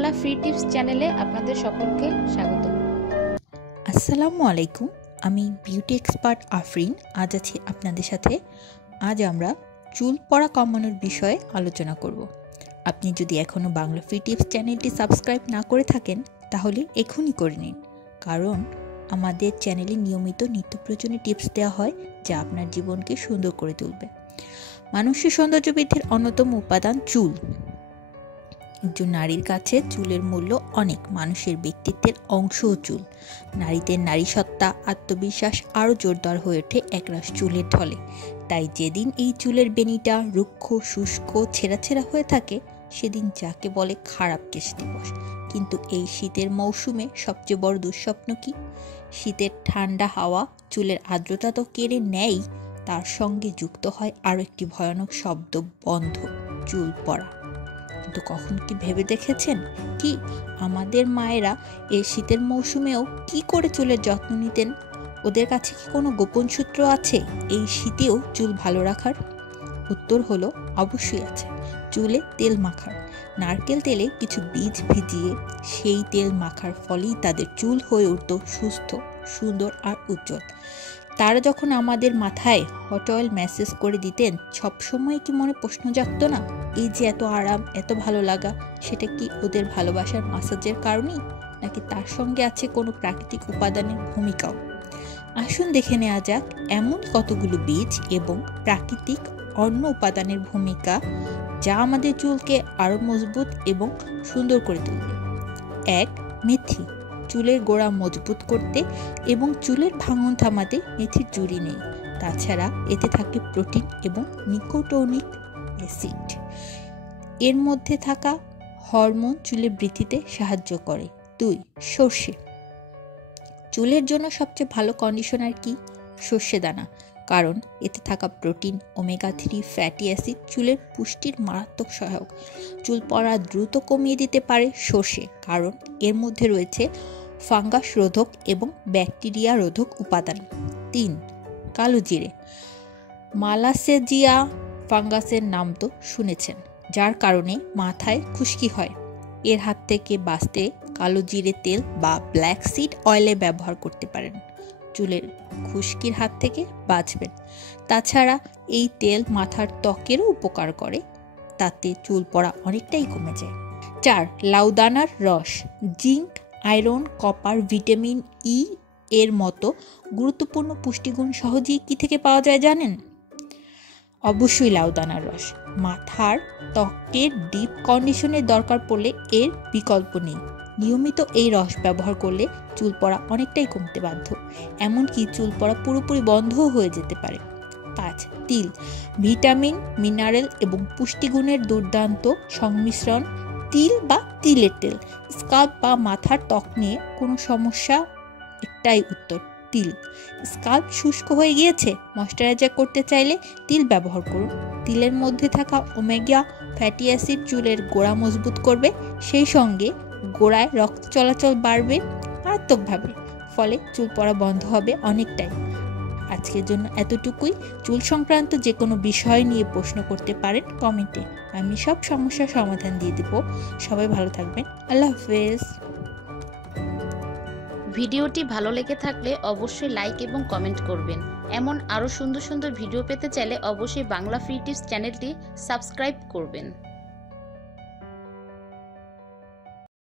Bangla free tips চ্যানেলে আপনাদের সকলকে স্বাগত। আসসালামু আলাইকুম, আমি বিউটি এক্সপার্ট আফরিন। আজ আছি আপনাদের সাথে। আজ আমরা চুল পড়া কমানোর বিষয়ে আলোচনা করব। আপনি যদি এখনও বাংলা ফ্রি টিপস চ্যানেলটি সাবস্ক্রাইব না করে থাকেন তাহলে এখনই করে নিন, কারণ আমাদের চ্যানেলে নিয়মিত নিত্য প্রয়োজনীয় টিপস দেওয়া হয় যা আপনার জীবনকে সুন্দর করে তুলবে। মানুষের সৌন্দর্য বৃদ্ধির অন্যতম উপাদান চুল। একজন নারীর কাছে চুলের মূল্য অনেক। মানুষের ব্যক্তিত্বের অংশও চুল। নারীদের নারীসত্তা, আত্মবিশ্বাস আরও জোরদার হয়ে ওঠে একরাশ চুলের ঢলে। তাই যেদিন এই চুলের বেনিটা রুক্ষ, শুষ্ক, ছেঁড়া হয়ে থাকে সেদিন যাকে বলে খারাপ কেশ দিবস। কিন্তু এই শীতের মৌসুমে সবচেয়ে বড় দুঃস্বপ্ন কি? শীতের ঠান্ডা হাওয়া চুলের আর্দ্রতা তো কেড়ে নেয়, তার সঙ্গে যুক্ত হয় আরও একটি ভয়ানক শব্দ, বন্ধ, চুল পড়া। কিন্তু কখন কি ভেবে দেখেছেন কি আমাদের মায়েরা এই শীতের মৌসুমেও কি করে চুলের যত্ন নিতেন? ওদের কাছে কি কোনো গোপন সূত্র আছে এই শীতেও চুল ভালো রাখার? উত্তর হলো অবশ্যই আছে। চুলে তেল মাখার। নারকেল তেলে কিছু বীজ ভিজিয়ে সেই তেল মাখার ফলেই তাদের চুল হয়ে উঠত সুস্থ, সুন্দর আর উজ্জ্বল। তারা যখন আমাদের মাথায় হট অয়েল ম্যাসেজ করে দিতেন, সবসময় কি মনে প্রশ্ন জাগতো না, এই যে এত আরাম, এত ভালো লাগা, সেটা কি ওদের ভালোবাসার মাসাজের কারণেই, নাকি তার সঙ্গে আছে কোনো প্রাকৃতিক উপাদানের ভূমিকাও? আসুন দেখে নেওয়া যাক এমন কতগুলো বীজ এবং প্রাকৃতিক অন্য উপাদানের ভূমিকা যা আমাদের চুলকে আরও মজবুত এবং সুন্দর করে তুলবে। 1. মেথি। চুলের গোড়া মজবুত করতে এবং চুলের ভাঙন থামাতে মেথির জুড়ি নেই। তাছাড়া এতে থাকে প্রোটিন এবং নিকোটিনিক অ্যাসিড। এর মধ্যে থাকা হরমোন চুলের বৃদ্ধিতে সাহায্য করে। 2. সর্ষে। চুলের জন্য সবচেয়ে ভালো কন্ডিশনার কি? সর্ষে দানা, কারণ এতে থাকা প্রোটিন, ওমেগা 3 ফ্যাটি অ্যাসিড চুলের পুষ্টির মারাত্মক সহায়ক। চুল পড়া দ্রুত কমিয়ে দিতে পারে সর্ষে, কারণ এর মধ্যে রয়েছে ফাঙ্গাস রোধক এবং ব্যাকটেরিয়া রোধক উপাদান। 3. কালো জিরে। মালাসেজিয়া ফাঙ্গাসের নাম তো শুনেছেন, যার কারণে মাথায় খুশকি হয়। এর হাত থেকে বাঁচতে কালো জিরে তেল বা ব্ল্যাক সিড অয়েলে ব্যবহার করতে পারেন। চুলের খুশকির হাত থেকে বাঁচবেন। তাছাড়া এই তেল মাথার ত্বকেরও উপকার করে, তাতে চুল পড়া অনেকটাই কমে যায়। 4. লাউদানার রস। Zinc, iron, copper, vitamin E এর মতো গুরুত্বপূর্ণ পুষ্টিগুণ সহজেই কি থেকে পাওয়া যায় জানেন? অবশ্যই লাউদানার রস। মাথার ত্বকের ডিপ কন্ডিশনের দরকার পড়লে এর বিকল্প নেই। নিয়মিত এই রস ব্যবহার করলে চুল পড়া অনেকটাই কমতে বাধ্য, এমনকি চুল পড়া পুরোপুরি বন্ধও হয়ে যেতে পারে। 5. তিল। ভিটামিন, মিনারেল এবং পুষ্টিগুণের দুর্দান্ত সংমিশ্রণ। তিল বা তিলের তেল। স্কাল্প বা মাথার ত্বক নিয়ে কোনো সমস্যা, একটাই উত্তর, তিল। স্কাল্প শুষ্ক হয়ে গিয়েছে, ময়শ্চারাইজার করতে চাইলে তিল ব্যবহার করুন। তিলের মধ্যে থাকা ওমেগা ফ্যাটি অ্যাসিড চুলের গোড়া মজবুত করবে, সেই সঙ্গে গোড়ায় রক্ত চলাচল বাড়বে মারাত্মকভাবে, ফলে চুল পড়া বন্ধ হবে অনেকটাই। আজকের জন্য এতটুকুই। চুল সংক্রান্ত যে কোনো বিষয় নিয়ে প্রশ্ন করতে পারেন কমেন্টে, আমি সব সমস্যার সমাধান দিয়ে দেব। সবাই ভালো থাকবেন। আল্লাহ হাফেজ। ভিডিওটি ভালো লেগে থাকলে অবশ্যই লাইক এবং কমেন্ট করবেন। এমন আরও সুন্দর সুন্দর ভিডিও পেতে চাইলে অবশ্যই বাংলা ফ্রি টিপস চ্যানেলটি সাবস্ক্রাইব করবেন।